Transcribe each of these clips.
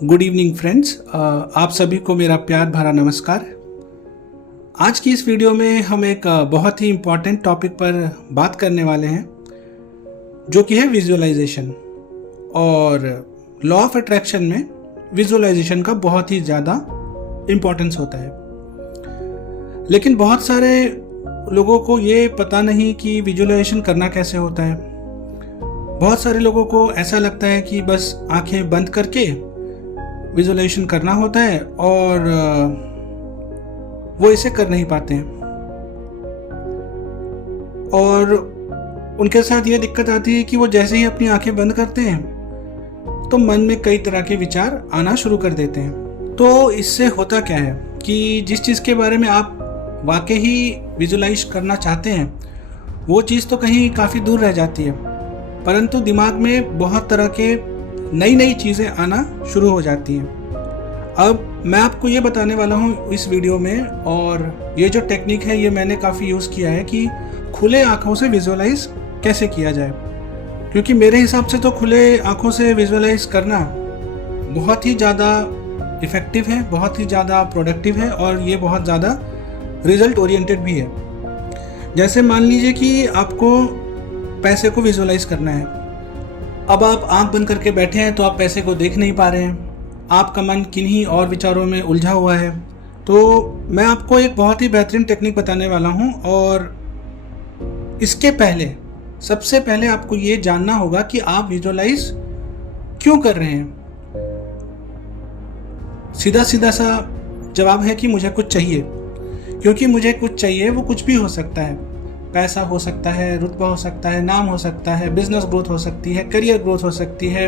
Good evening friends, आप सभी को मेरा प्यार भरा नमस्कार। आज की इस वीडियो में हम एक बहुत ही इम्पॉर्टेंट टॉपिक पर बात करने वाले हैं जो कि है विजुअलाइजेशन। और लॉ ऑफ अट्रैक्शन में विजुअलाइजेशन का बहुत ही ज़्यादा इम्पोर्टेंस होता है, लेकिन बहुत सारे लोगों को ये पता नहीं कि विजुअलाइजेशन करना कैसे होता है। बहुत सारे लोगों को ऐसा लगता है कि बस आंखें बंद करके विजुअलाइजेशन करना होता है और वो इसे कर नहीं पाते हैं। और उनके साथ ये दिक्कत आती है कि वो जैसे ही अपनी आंखें बंद करते हैं तो मन में कई तरह के विचार आना शुरू कर देते हैं। तो इससे होता क्या है कि जिस चीज़ के बारे में आप वाकई ही विजुअलाइज करना चाहते हैं वो चीज़ तो कहीं काफ़ी दूर रह जाती है, परंतु दिमाग में बहुत तरह के नई नई चीज़ें आना शुरू हो जाती हैं। अब मैं आपको ये बताने वाला हूँ इस वीडियो में, और ये जो टेक्निक है ये मैंने काफ़ी यूज़ किया है कि खुले आँखों से विजुअलाइज कैसे किया जाए। क्योंकि मेरे हिसाब से तो खुले आँखों से विजुअलाइज करना बहुत ही ज़्यादा इफ़ेक्टिव है, बहुत ही ज़्यादा प्रोडक्टिव है और ये बहुत ज़्यादा रिजल्ट ओरिएंटेड भी है। जैसे मान लीजिए कि आपको पैसे को विजुअलाइज करना है। अब आप आंख बंद करके बैठे हैं तो आप पैसे को देख नहीं पा रहे हैं, आपका मन किन्हीं और विचारों में उलझा हुआ है। तो मैं आपको एक बहुत ही बेहतरीन टेक्निक बताने वाला हूं, और इसके पहले सबसे पहले आपको ये जानना होगा कि आप विजुअलाइज क्यों कर रहे हैं। सीधा सीधा सा जवाब है कि मुझे कुछ चाहिए। क्योंकि मुझे कुछ चाहिए, वो कुछ भी हो सकता है। पैसा हो सकता है, रुतबा हो सकता है, नाम हो सकता है, बिजनेस ग्रोथ हो सकती है, करियर ग्रोथ हो सकती है,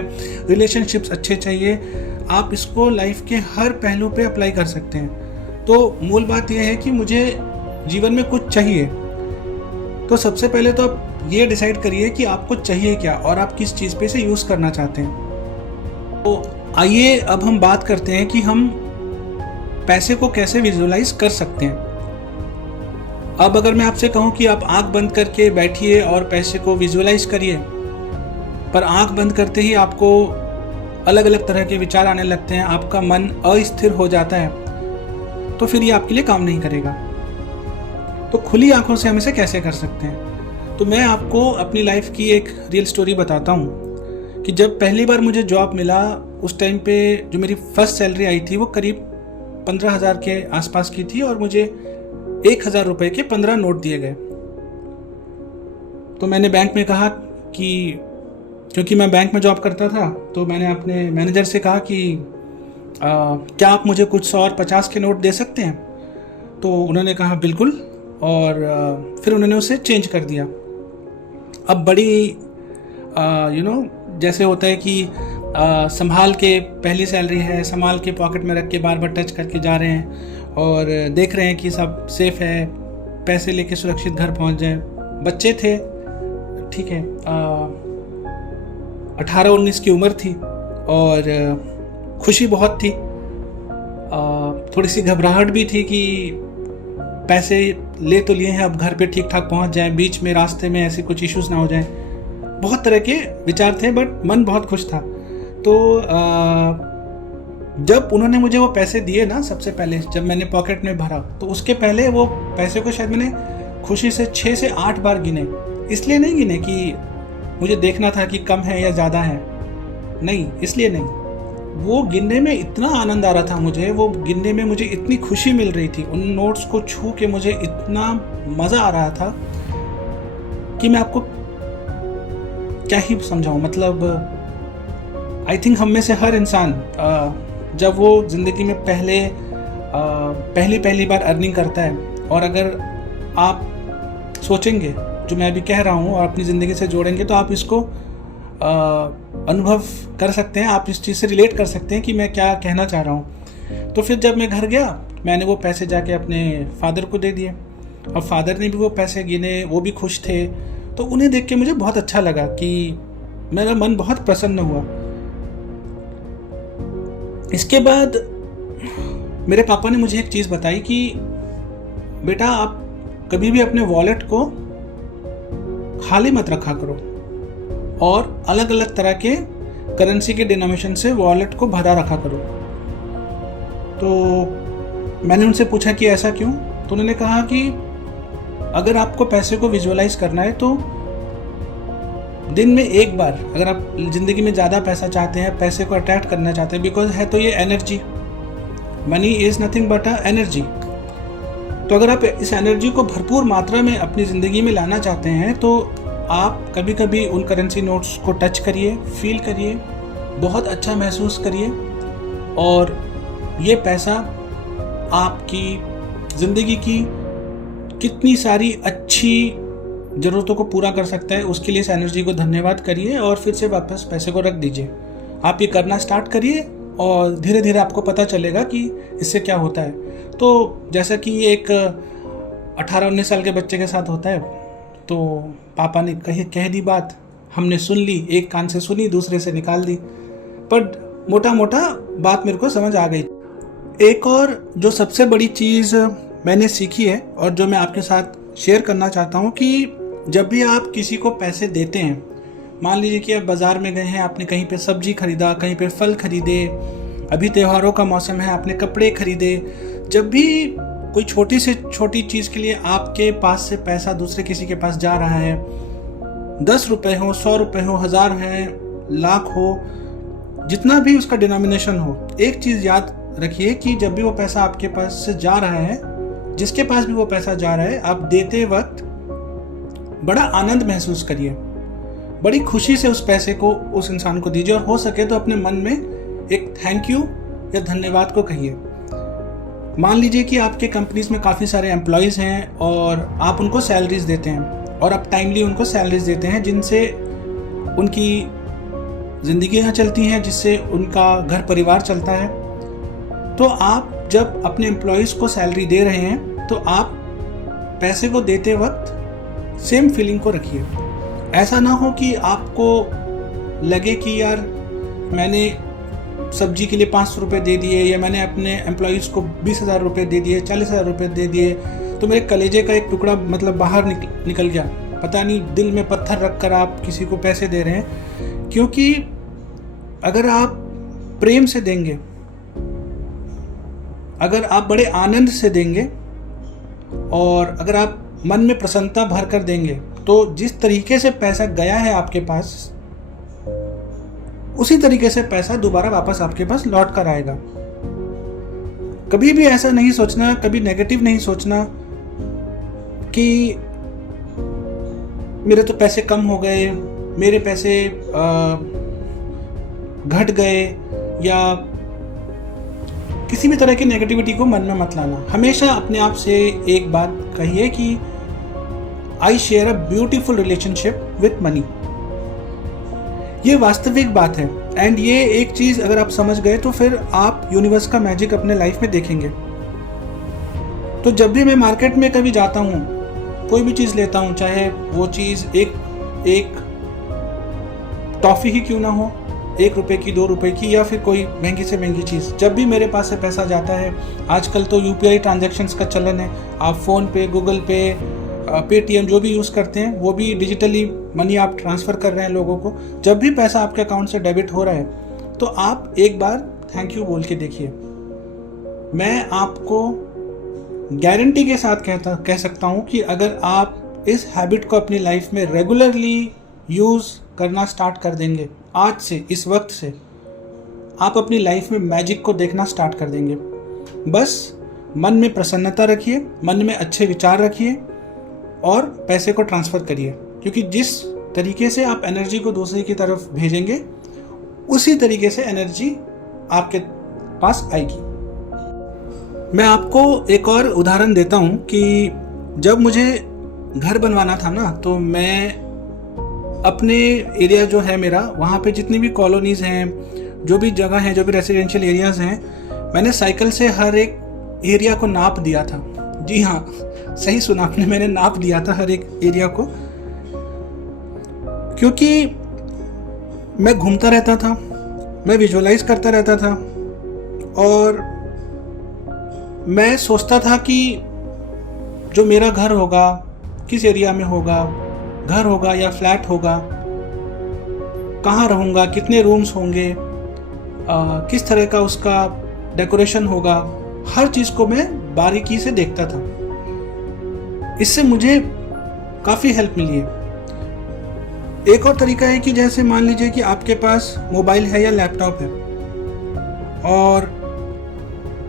रिलेशनशिप्स अच्छे चाहिए। आप इसको लाइफ के हर पहलू पे अप्लाई कर सकते हैं। तो मूल बात यह है कि मुझे जीवन में कुछ चाहिए। तो सबसे पहले तो आप ये डिसाइड करिए कि आपको चाहिए क्या और आप किस चीज़ पे इसे यूज़ करना चाहते हैं। तो आइए अब हम बात करते हैं कि हम पैसे को कैसे विजुअलाइज कर सकते हैं। अब अगर मैं आपसे कहूं कि आप आंख बंद करके बैठिए और पैसे को विजुअलाइज करिए, पर आंख बंद करते ही आपको अलग अलग तरह के विचार आने लगते हैं, आपका मन अस्थिर हो जाता है, तो फिर ये आपके लिए काम नहीं करेगा। तो खुली आंखों से हम इसे कैसे कर सकते हैं। तो मैं आपको अपनी लाइफ की एक रियल स्टोरी बताता हूँ कि जब पहली बार मुझे जॉब मिला उस टाइम पे जो मेरी फर्स्ट सैलरी आई थी वो करीब 15,000 के आसपास की थी और मुझे 1,000 रुपये के 15 नोट दिए गए। तो मैंने बैंक में कहा कि क्योंकि मैं बैंक में जॉब करता था, तो मैंने अपने मैनेजर से कहा कि क्या आप मुझे कुछ 100 और 50 के नोट दे सकते हैं। तो उन्होंने कहा बिल्कुल, और फिर उन्होंने उसे चेंज कर दिया। अब बड़ी जैसे होता है कि संभाल के, पहली सैलरी है, संभाल के पॉकेट में रख के बार बार टच करके जा रहे हैं और देख रहे हैं कि सब सेफ है, पैसे लेके सुरक्षित घर पहुंच जाए। बच्चे थे, ठीक है, 18-19 की उम्र थी और खुशी बहुत थी, थोड़ी सी घबराहट भी थी कि पैसे ले तो लिए हैं, अब घर पे ठीक ठाक पहुंच जाए, बीच में रास्ते में ऐसे कुछ इश्यूज ना हो जाए। बहुत तरह के विचार थे, बट मन बहुत खुश था। तो जब उन्होंने मुझे वो पैसे दिए ना, सबसे पहले जब मैंने पॉकेट में भरा, तो उसके पहले वो पैसे को शायद मैंने खुशी से 6 से 8 बार गिने। इसलिए नहीं गिने कि मुझे देखना था कि कम है या ज़्यादा है, नहीं, इसलिए नहीं। वो गिनने में इतना आनंद आ रहा था मुझे, वो गिनने में मुझे इतनी खुशी मिल रही थी, उन नोट्स को छू के मुझे इतना मज़ा आ रहा था कि मैं आपको क्या ही समझाऊँ। मतलब आई थिंक हम में से हर इंसान जब वो ज़िंदगी में पहली बार अर्निंग करता है, और अगर आप सोचेंगे जो मैं अभी कह रहा हूँ और अपनी ज़िंदगी से जोड़ेंगे, तो आप इसको अनुभव कर सकते हैं, आप इस चीज़ से रिलेट कर सकते हैं कि मैं क्या कहना चाह रहा हूँ। तो फिर जब मैं घर गया, मैंने वो पैसे जाके अपने फादर को दे दिए, और फादर ने भी वो पैसे गिने, वो भी खुश थे। तो उन्हें देख के मुझे बहुत अच्छा लगा कि मेरा मन बहुत प्रसन्न हुआ। इसके बाद मेरे पापा ने मुझे एक चीज़ बताई कि बेटा, आप कभी भी अपने वॉलेट को खाली मत रखा करो और अलग अलग तरह के करेंसी के डिनोमिनेशन से वॉलेट को भरा रखा करो। तो मैंने उनसे पूछा कि ऐसा क्यों? तो उन्होंने कहा कि अगर आपको पैसे को विजुअलाइज करना है तो दिन में एक बार, अगर आप ज़िंदगी में ज़्यादा पैसा चाहते हैं, पैसे को अट्रैक्ट करना चाहते हैं, बिकॉज है तो ये energy, money is nothing but a energy. तो अगर आप इस एनर्जी को भरपूर मात्रा में अपनी ज़िंदगी में लाना चाहते हैं तो आप कभी कभी उन करेंसी नोट्स को टच करिए, फील करिए, बहुत अच्छा महसूस करिए, और ये पैसा आपकी ज़िंदगी की कितनी सारी अच्छी ज़रूरतों को पूरा कर सकता है। उसके लिए इस एनर्जी को धन्यवाद करिए और फिर से वापस पैसे को रख दीजिए। आप ये करना स्टार्ट करिए और धीरे धीरे आपको पता चलेगा कि इससे क्या होता है। तो जैसा कि एक 18-19 साल के बच्चे के साथ होता है, तो पापा ने कह दी बात, हमने सुन ली, एक कान से सुनी दूसरे से निकाल दी, पर मोटा मोटा बात मेरे को समझ आ गई। एक और जो सबसे बड़ी चीज़ मैंने सीखी है और जो मैं आपके साथ शेयर करना चाहता हूँ कि जब भी आप किसी को पैसे देते हैं, मान लीजिए कि आप बाज़ार में गए हैं, आपने कहीं पे सब्जी खरीदा, कहीं पे फल खरीदे, अभी त्योहारों का मौसम है, आपने कपड़े खरीदे, जब भी कोई छोटी से छोटी चीज़ के लिए आपके पास से पैसा दूसरे किसी के पास जा रहा है, 10 रुपये हो, 100 रुपये हो, 1000 है, लाख हो, जितना भी उसका डिनोमिनेशन हो, एक चीज़ याद रखिए कि जब भी वो पैसा आपके पास से जा रहा है, जिसके पास भी वो पैसा जा रहा है, आप देते वक्त बड़ा आनंद महसूस करिए, बड़ी खुशी से उस पैसे को उस इंसान को दीजिए, और हो सके तो अपने मन में एक थैंक यू या धन्यवाद को कहिए। मान लीजिए कि आपके कंपनीज में काफ़ी सारे एम्प्लॉयज़ हैं और आप उनको सैलरीज देते हैं और आप टाइमली उनको सैलरीज देते हैं, जिनसे उनकी ज़िंदगियाँ चलती हैं, जिससे उनका घर परिवार चलता है। तो आप जब अपने एम्प्लॉयज़ को सैलरी दे रहे हैं तो आप पैसे को देते वक्त सेम फीलिंग को रखिए। ऐसा ना हो कि आपको लगे कि यार मैंने सब्जी के लिए 500 रुपये दे दिए, या मैंने अपने एम्प्लॉयज़ को 20,000 रुपये दे दिए, 40,000 रुपये दे दिए, तो मेरे कलेजे का एक टुकड़ा मतलब बाहर निकल गया, पता नहीं दिल में पत्थर रख कर आप किसी को पैसे दे रहे हैं। क्योंकि अगर आप प्रेम से देंगे, अगर आप बड़े आनंद से देंगे, और अगर आप मन में प्रसन्नता भर कर देंगे, तो जिस तरीके से पैसा गया है आपके पास, उसी तरीके से पैसा दोबारा वापस आपके पास लौट कर आएगा। कभी भी ऐसा नहीं सोचना, कभी नेगेटिव नहीं सोचना कि मेरे तो पैसे कम हो गए, मेरे पैसे घट गए, या किसी भी तरह की नेगेटिविटी को मन में मत लाना। हमेशा अपने आप से एक बात कहिए कि I share a beautiful relationship with money. ये वास्तविक बात है, एंड ये एक चीज़ अगर आप समझ गए तो फिर आप यूनिवर्स का मैजिक अपने लाइफ में देखेंगे। तो जब भी मैं मार्केट में कभी जाता हूँ, कोई भी चीज़ लेता हूँ, चाहे वो चीज़ एक टॉफ़ी ही क्यों ना हो, 1 रुपये की, 2 रुपये की, या फिर कोई महंगी से महंगी चीज़, जब भी मेरे पास से पैसा जाता है, आजकल तो UPI ट्रांजैक्शंस का चलन है, आप फ़ोन पे, गूगल पे, पेटीएम जो भी यूज़ करते हैं, वो भी डिजिटली मनी आप ट्रांसफ़र कर रहे हैं लोगों को। जब भी पैसा आपके अकाउंट से डेबिट हो रहा है तो आप एक बार थैंक यू बोल के देखिए। मैं आपको गारंटी के साथ कह सकता हूँ कि अगर आप इस हैबिट को अपनी लाइफ में रेगुलरली यूज़ करना स्टार्ट कर देंगे, आज से, इस वक्त से, आप अपनी लाइफ में मैजिक को देखना स्टार्ट कर देंगे। बस मन में प्रसन्नता रखिए, मन में अच्छे विचार रखिए और पैसे को ट्रांसफ़र करिए, क्योंकि जिस तरीके से आप एनर्जी को दूसरे की तरफ भेजेंगे, उसी तरीके से एनर्जी आपके पास आएगी। मैं आपको एक और उदाहरण देता हूँ कि जब मुझे घर बनवाना था ना, तो मैं अपने एरिया जो है मेरा, वहाँ पे जितनी भी कॉलोनीज़ हैं, जो भी जगह हैं, जो भी रेसिडेंशियल एरियाज़ हैं, मैंने साइकिल से हर एक एरिया को नाप दिया था। जी हाँ, सही सुना आपने, मैंने नाप दिया था हर एक एरिया को, क्योंकि मैं घूमता रहता था, मैं विजुअलाइज करता रहता था, और मैं सोचता था कि जो मेरा घर होगा, किस एरिया में होगा, घर होगा या फ्लैट होगा, कहाँ रहूँगा, कितने रूम्स होंगे, किस तरह का उसका डेकोरेशन होगा, हर चीज़ को मैं बारीकी से देखता था। इससे मुझे काफ़ी हेल्प मिली है। एक और तरीका है कि जैसे मान लीजिए कि आपके पास मोबाइल है या लैपटॉप है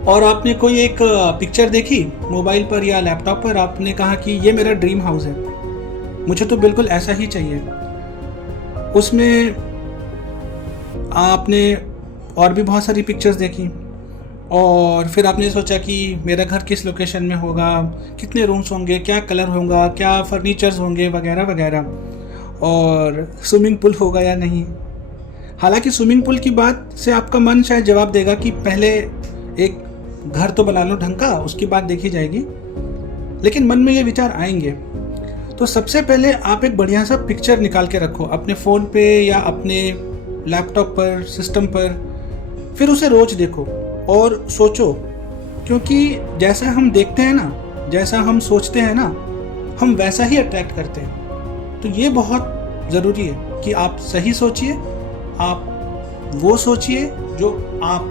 और आपने कोई एक पिक्चर देखी मोबाइल पर या लैपटॉप पर, आपने कहा कि ये मेरा ड्रीम हाउस है, मुझे तो बिल्कुल ऐसा ही चाहिए। उसमें आपने और भी बहुत सारी पिक्चर्स देखी और फिर आपने सोचा कि मेरा घर किस लोकेशन में होगा, कितने रूम्स होंगे, क्या कलर होगा, क्या फर्नीचर्स होंगे वगैरह वगैरह, और स्विमिंग पूल होगा या नहीं। हालांकि स्विमिंग पूल की बात से आपका मन शायद जवाब देगा कि पहले एक घर तो बना लो ढंग का, उसकी बात देखी जाएगी, लेकिन मन में ये विचार आएंगे। तो सबसे पहले आप एक बढ़िया सा पिक्चर निकाल के रखो अपने फ़ोन पे या अपने लैपटॉप पर, सिस्टम पर, फिर उसे रोज देखो और सोचो, क्योंकि जैसा हम देखते हैं ना, जैसा हम सोचते हैं ना, हम वैसा ही अट्रैक्ट करते हैं। तो ये बहुत ज़रूरी है कि आप सही सोचिए, आप वो सोचिए जो आप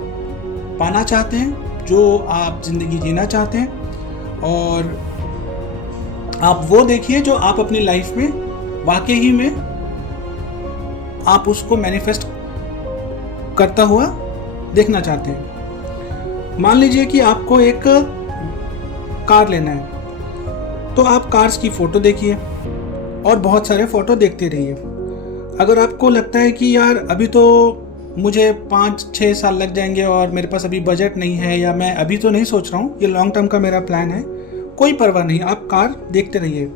पाना चाहते हैं, जो आप ज़िंदगी जीना चाहते हैं, और आप वो देखिए जो आप अपनी लाइफ में वाकई ही में आप उसको मैनिफेस्ट करता हुआ देखना चाहते हैं। मान लीजिए कि आपको एक कार लेना है, तो आप कार्स की फ़ोटो देखिए और बहुत सारे फ़ोटो देखते रहिए। अगर आपको लगता है कि यार अभी तो मुझे 5-6 साल लग जाएंगे और मेरे पास अभी बजट नहीं है, या मैं अभी तो नहीं सोच रहा हूँ, ये लॉन्ग टर्म का मेरा प्लान है, कोई परवाह नहीं, आप कार देखते रहिए।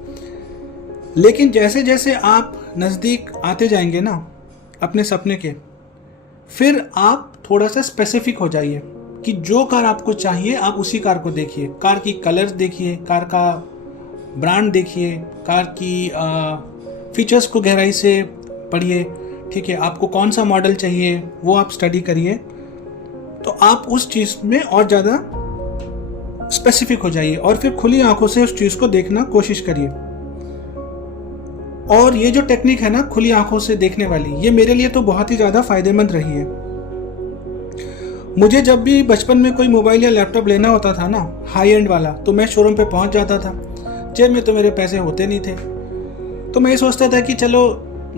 लेकिन जैसे जैसे आप नज़दीक आते जाएंगे ना अपने सपने के, फिर आप थोड़ा सा स्पेसिफिक हो जाइए कि जो कार आपको चाहिए आप उसी कार को देखिए। कार की कलर्स देखिए, कार का ब्रांड देखिए, कार की फीचर्स को गहराई से पढ़िए, ठीक है। आपको कौन सा मॉडल चाहिए वो आप स्टडी करिए, तो आप उस चीज़ में और ज़्यादा स्पेसिफिक हो जाइए और फिर खुली आंखों से उस चीज़ को देखना कोशिश करिए। और ये जो टेक्निक है ना खुली आंखों से देखने वाली, ये मेरे लिए तो बहुत ही ज़्यादा फ़ायदेमंद रही है। मुझे जब भी बचपन में कोई मोबाइल या लैपटॉप लेना होता था ना, हाई एंड वाला, तो मैं शोरूम पे पहुंच जाता था। जेब में तो मेरे पैसे होते नहीं थे, तो मैं ये सोचता था कि चलो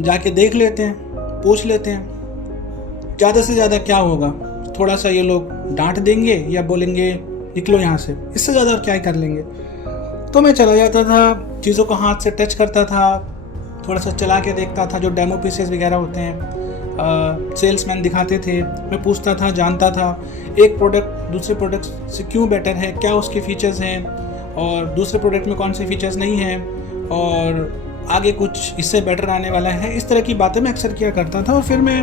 जाके देख लेते हैं, पूछ लेते हैं, ज़्यादा से ज़्यादा क्या होगा, थोड़ा सा ये लोग डांट देंगे या बोलेंगे निकलो यहाँ से, इससे ज़्यादा और क्या ही कर लेंगे। तो मैं चला जाता था, चीज़ों को हाथ से टच करता था, थोड़ा सा चला के देखता था, जो डेमो पीसेस वगैरह होते हैं सेल्समैन दिखाते थे, मैं पूछता था, जानता था एक प्रोडक्ट दूसरे प्रोडक्ट से क्यों बेटर है, क्या उसके फीचर्स हैं और दूसरे प्रोडक्ट में कौन से फीचर्स नहीं हैं, और आगे कुछ इससे बेटर आने वाला है। इस तरह की बातें मैं अक्सर किया करता था और फिर मैं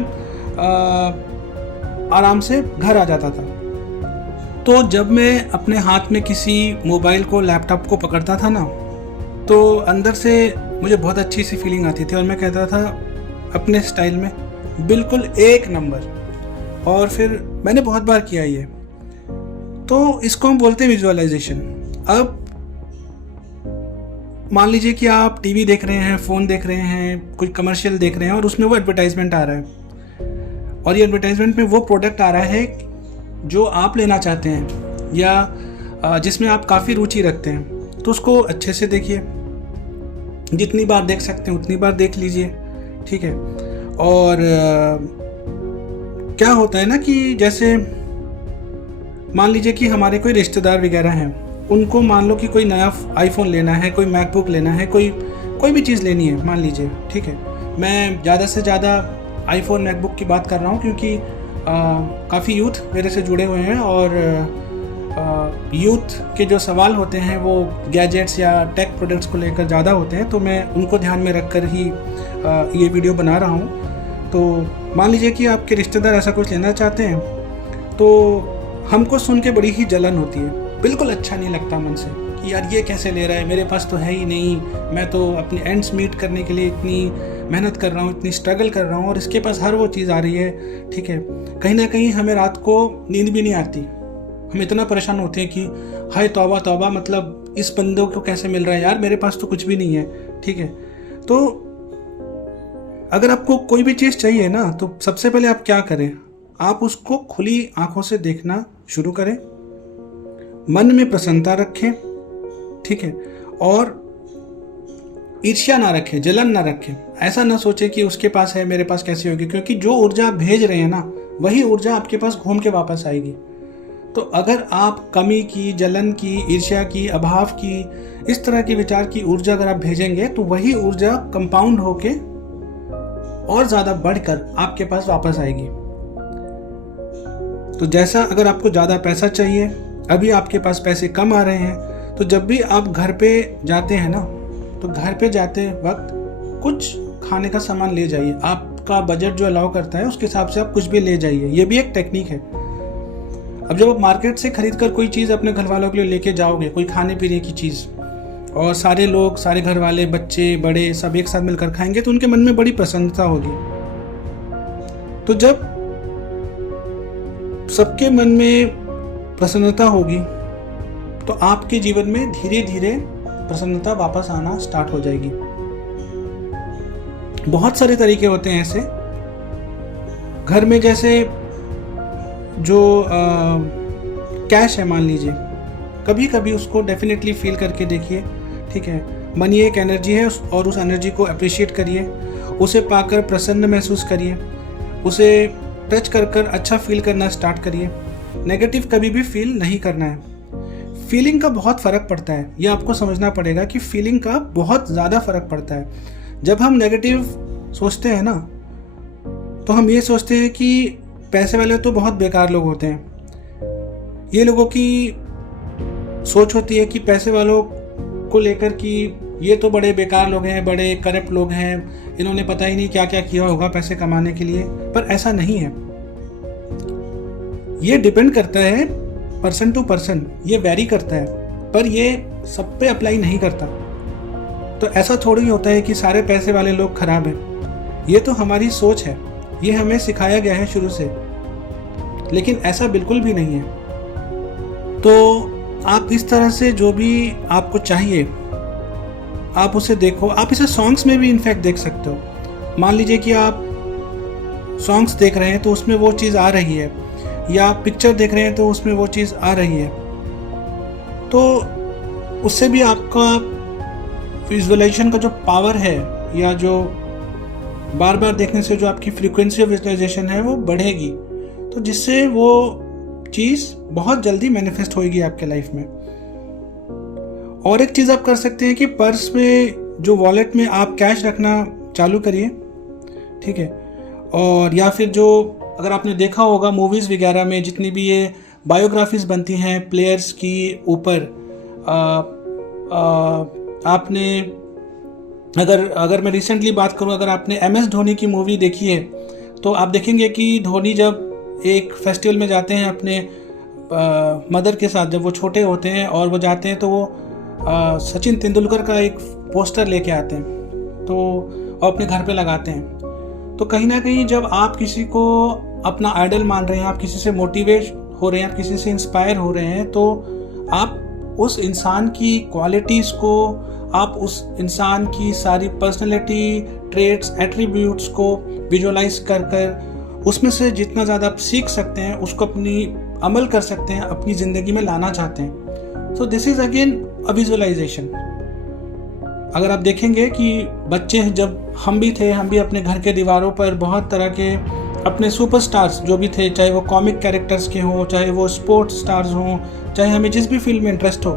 आराम से घर आ जाता था। तो जब मैं अपने हाथ में किसी मोबाइल को, लैपटॉप को पकड़ता था ना, तो अंदर से मुझे बहुत अच्छी सी फीलिंग आती थी और मैं कहता था अपने स्टाइल में बिल्कुल एक नंबर। और फिर मैंने बहुत बार किया ये, तो इसको हम बोलते हैं विजुअलाइजेशन। अब मान लीजिए कि आप टीवी देख रहे हैं, फ़ोन देख रहे हैं, कोई कमर्शियल देख रहे हैं और उसमें वो एडवर्टाइजमेंट आ रहा है, और ये एडवर्टाइजमेंट में वो प्रोडक्ट आ रहा है जो आप लेना चाहते हैं या जिसमें आप काफ़ी रुचि रखते हैं, तो उसको अच्छे से देखिए, जितनी बार देख सकते हैं उतनी बार देख लीजिए, ठीक है। और क्या होता है ना कि जैसे मान लीजिए कि हमारे कोई रिश्तेदार वगैरह हैं, उनको मान लो कि कोई नया आईफोन लेना है, कोई मैकबुक लेना है, कोई भी चीज़ लेनी है मान लीजिए, ठीक है। मैं ज़्यादा से ज़्यादा आईफोन मैकबुक की बात कर रहा हूँ क्योंकि काफ़ी यूथ मेरे से जुड़े हुए हैं और यूथ के जो सवाल होते हैं वो गैजेट्स या टेक प्रोडक्ट्स को लेकर ज़्यादा होते हैं, तो मैं उनको ध्यान में रख कर ही ये वीडियो बना रहा हूँ। तो मान लीजिए कि आपके रिश्तेदार ऐसा कुछ लेना चाहते हैं, तो हमको सुन के बड़ी ही जलन होती है, बिल्कुल अच्छा नहीं लगता मन से कि यार ये कैसे ले रहा है, मेरे पास तो है ही नहीं, मैं तो अपने एंड्स मीट करने के लिए इतनी मेहनत कर रहा हूँ, इतनी स्ट्रगल कर रहा हूँ और इसके पास हर वो चीज़ आ रही है, ठीक है। कहीं ना कहीं हमें रात को नींद भी नहीं आती, हम इतना परेशान होते हैं कि हाय तौबा तौबा, मतलब इस बंदों को कैसे मिल रहा है यार, मेरे पास तो कुछ भी नहीं है, ठीक है। तो अगर आपको कोई भी चीज़ चाहिए ना, तो सबसे पहले आप क्या करें, आप उसको खुली आंखों से देखना शुरू करें, मन में प्रसन्नता रखें, ठीक है, और ईर्ष्या ना रखें, जलन ना रखें। ऐसा ना सोचें कि उसके पास है मेरे पास कैसी होगी, क्योंकि जो ऊर्जा आप भेज रहे हैं ना, वही ऊर्जा आपके पास घूम के वापस आएगी। तो अगर आप कमी की, जलन की, ईर्ष्या की, अभाव की, इस तरह की विचार की ऊर्जा अगर आप भेजेंगे, तो वही ऊर्जा कंपाउंड होके और ज़्यादा बढ़कर आपके पास वापस आएगी। तो जैसा अगर आपको ज़्यादा पैसा चाहिए, अभी आपके पास पैसे कम आ रहे हैं, तो जब भी आप घर पे जाते हैं ना, तो घर पे जाते वक्त कुछ खाने का सामान ले जाइए। आपका बजट जो अलाउ करता है उसके हिसाब से आप कुछ भी ले जाइए। ये भी एक टेक्निक है। अब जब आप मार्केट से खरीद कर कोई चीज़ अपने घर वालों के लिए लेके जाओगे, कोई खाने पीने की चीज़, और सारे लोग, सारे घर वाले, बच्चे बड़े सब एक साथ मिलकर खाएंगे, तो उनके मन में बड़ी प्रसन्नता होगी। तो जब सबके मन में प्रसन्नता होगी, तो आपके जीवन में धीरे धीरे प्रसन्नता वापस आना स्टार्ट हो जाएगी। बहुत सारे तरीके होते हैं ऐसे। घर में जैसे जो कैश है, मान लीजिए, कभी कभी उसको डेफिनेटली फील करके देखिए, ठीक है। मनी एक एनर्जी है, और उस एनर्जी को अप्रिशिएट करिए, उसे पाकर प्रसन्न महसूस करिए, उसे टच कर कर अच्छा फील करना स्टार्ट करिए। नेगेटिव कभी भी फील नहीं करना है। फीलिंग का बहुत फ़र्क पड़ता है, ये आपको समझना पड़ेगा कि फीलिंग का बहुत ज़्यादा फ़र्क पड़ता है। जब हम नेगेटिव सोचते हैं ना, तो हम ये सोचते हैं कि पैसे वाले तो बहुत बेकार लोग होते हैं। ये लोगों की सोच होती है कि पैसे वालों को लेकर कि ये तो बड़े बेकार लोग हैं, बड़े करप्ट लोग हैं, इन्होंने पता ही नहीं क्या क्या किया होगा पैसे कमाने के लिए। पर ऐसा नहीं है। ये डिपेंड करता है पर्सन टू पर्सन, ये वेरी करता है, पर ये सब पे अप्लाई नहीं करता। तो ऐसा थोड़ी होता है कि सारे पैसे वाले लोग खराब हैं। ये तो हमारी सोच है, ये हमें सिखाया गया है शुरू से, लेकिन ऐसा बिल्कुल भी नहीं है। तो आप इस तरह से जो भी आपको चाहिए आप उसे देखो। आप इसे सॉन्ग्स में भी इनफैक्ट देख सकते हो। मान लीजिए कि आप सॉन्ग्स देख रहे हैं तो उसमें वो चीज़ आ रही है, या आप पिक्चर देख रहे हैं तो उसमें वो चीज़ आ रही है, तो उससे भी आपका विजुअलाइजेशन का जो पावर है, या जो बार बार देखने से जो आपकी फ्रीक्वेंसी ऑफ विजुअलाइजेशन है वो बढ़ेगी, तो जिससे वो चीज़ बहुत जल्दी मैनिफेस्ट होएगी आपके लाइफ में। और एक चीज़ आप कर सकते हैं कि पर्स में, जो वॉलेट में, आप कैश रखना चालू करिए, ठीक है। और या फिर जो, अगर आपने देखा होगा मूवीज़ वगैरह में जितनी भी ये बायोग्राफीज बनती हैं प्लेयर्स की ऊपर, आपने अगर मैं रिसेंटली बात करूं, अगर आपने MS धोनी की मूवी देखी है, तो आप देखेंगे कि धोनी जब एक फेस्टिवल में जाते हैं अपने मदर के साथ, जब वो छोटे होते हैं और वो जाते हैं, तो वो सचिन तेंदुलकर का एक पोस्टर लेके आते हैं, तो वो अपने घर पे लगाते हैं। तो कहीं ना कहीं जब आप किसी को अपना आइडल मान रहे हैं, आप किसी से मोटिवेट हो रहे हैं, आप किसी से इंस्पायर हो रहे हैं, तो आप उस इंसान की क्वालिटीज़ को, आप उस इंसान की सारी पर्सनैलिटी, ट्रेट्स, एट्रीब्यूट्स को विजुअलाइज कर कर उसमें से जितना ज़्यादा आप सीख सकते हैं उसको अपनी अमल कर सकते हैं, अपनी ज़िंदगी में लाना चाहते हैं। So this is again a visualisation. अगर आप देखेंगे कि बच्चे, जब हम भी थे, हम भी अपने घर के दीवारों पर बहुत तरह के अपने सुपरस्टार्स जो भी थे, चाहे वो कॉमिक कैरेक्टर्स के हों, चाहे वो स्पोर्ट्स स्टार्स हों, चाहे हमें जिस भी फील्ड में इंटरेस्ट हो,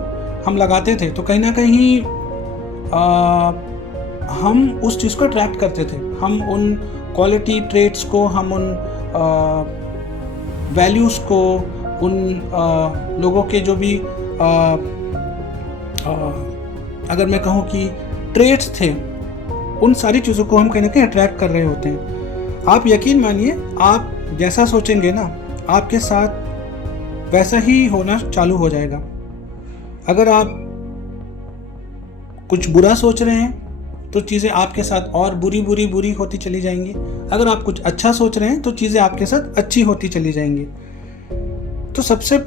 हम लगाते थे। तो कहीं ना कहीं हम उस चीज़ को अट्रैक्ट करते थे, हम उन क्वालिटी ट्रेट्स को, हम उन वैल्यूज़ को, उन लोगों के जो भी अगर मैं कहूँ कि ट्रेट्स थे, उन सारी चीज़ों को हम कहीं ना कहीं अट्रैक्ट कर रहे होते हैं। आप यकीन मानिए, आप जैसा सोचेंगे ना, आपके साथ वैसा ही होना चालू हो जाएगा। अगर आप कुछ बुरा सोच रहे हैं तो चीज़ें आपके साथ और बुरी होती चली जाएंगी। अगर आप कुछ अच्छा सोच रहे हैं तो चीज़ें आपके साथ अच्छी होती चली जाएंगी। तो सबसे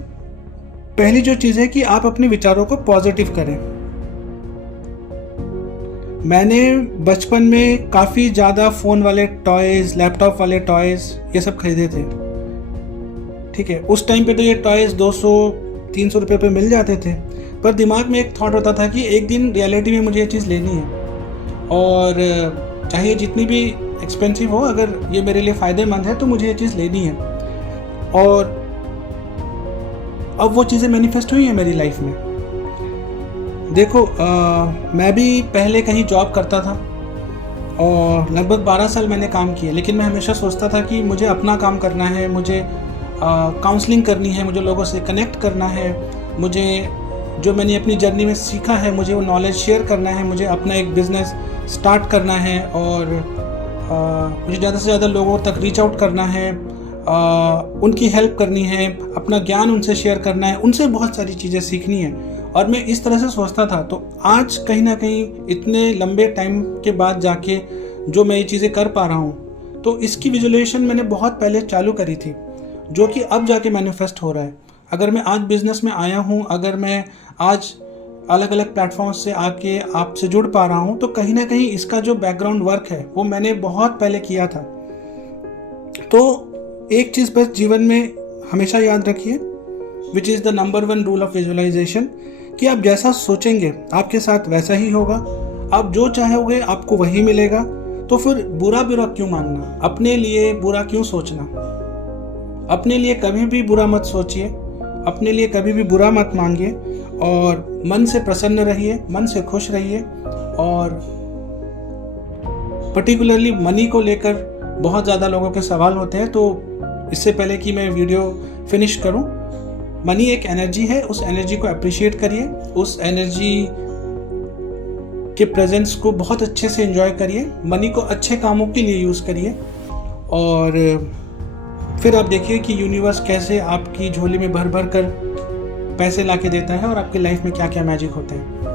पहली जो चीज़ है कि आप अपने विचारों को पॉजिटिव करें। मैंने बचपन में काफ़ी ज़्यादा फ़ोन वाले टॉयज़, लैपटॉप वाले टॉयज़ ये सब खरीदे थे। ठीक है, उस टाइम पे तो ये टॉयज़ 200-300 रुपये पे मिल जाते थे, पर दिमाग में एक थॉट होता था कि एक दिन रियलिटी में मुझे ये चीज़ लेनी है, और चाहे जितनी भी एक्सपेंसिव हो, अगर ये मेरे लिए फ़ायदेमंद है तो मुझे ये चीज़ लेनी है। और अब वो चीज़ें मैनिफेस्ट हुई हैं मेरी लाइफ में। देखो, मैं भी पहले कहीं जॉब करता था और लगभग 12 साल मैंने काम किया, लेकिन मैं हमेशा सोचता था कि मुझे अपना काम करना है, मुझे काउंसलिंग करनी है, मुझे लोगों से कनेक्ट करना है, मुझे जो मैंने अपनी जर्नी में सीखा है मुझे वो नॉलेज शेयर करना है, मुझे अपना एक बिज़नेस स्टार्ट करना है, और मुझे ज़्यादा से ज़्यादा लोगों तक रीच आउट करना है, उनकी हेल्प करनी है, अपना ज्ञान उनसे शेयर करना है, उनसे बहुत सारी चीज़ें सीखनी है। और मैं इस तरह से सोचता था। तो आज कहीं ना कहीं इतने लंबे टाइम के बाद जाके जो मैं ये चीज़ें कर पा रहा हूँ, तो इसकी विजुअलाइजेशन मैंने बहुत पहले चालू करी थी, जो कि अब जाके मैनिफेस्ट हो रहा है। अगर मैं आज बिज़नेस में आया हूँ, अगर मैं आज अलग अलग प्लेटफॉर्म से आके आपसे जुड़ पा रहा हूँ, तो कहीं ना कहीं इसका जो बैकग्राउंड वर्क है वो मैंने बहुत पहले किया था। तो एक चीज़ बस जीवन में हमेशा याद रखिए, which is the number 1 rule of visualisation, कि आप जैसा सोचेंगे आपके साथ वैसा ही होगा। आप जो चाहोगे आपको वही मिलेगा। तो फिर बुरा क्यों मानना, अपने लिए बुरा क्यों सोचना। अपने लिए कभी भी बुरा मत सोचिए, अपने लिए कभी भी बुरा मत मांगिए, और मन से प्रसन्न रहिए, मन से खुश रहिए। और पर्टिकुलरली मनी को लेकर बहुत ज़्यादा लोगों के सवाल होते हैं। तो इससे पहले कि मैं वीडियो फिनिश करूं, मनी एक एनर्जी है, उस एनर्जी को अप्रिशिएट करिए, उस एनर्जी के प्रेजेंस को बहुत अच्छे से एंजॉय करिए, मनी को अच्छे कामों के लिए यूज़ करिए, और फिर आप देखिए कि यूनिवर्स कैसे आपकी झोली में भर भर कर पैसे ला के देता है, और आपकी लाइफ में क्या क्या मैजिक होते हैं।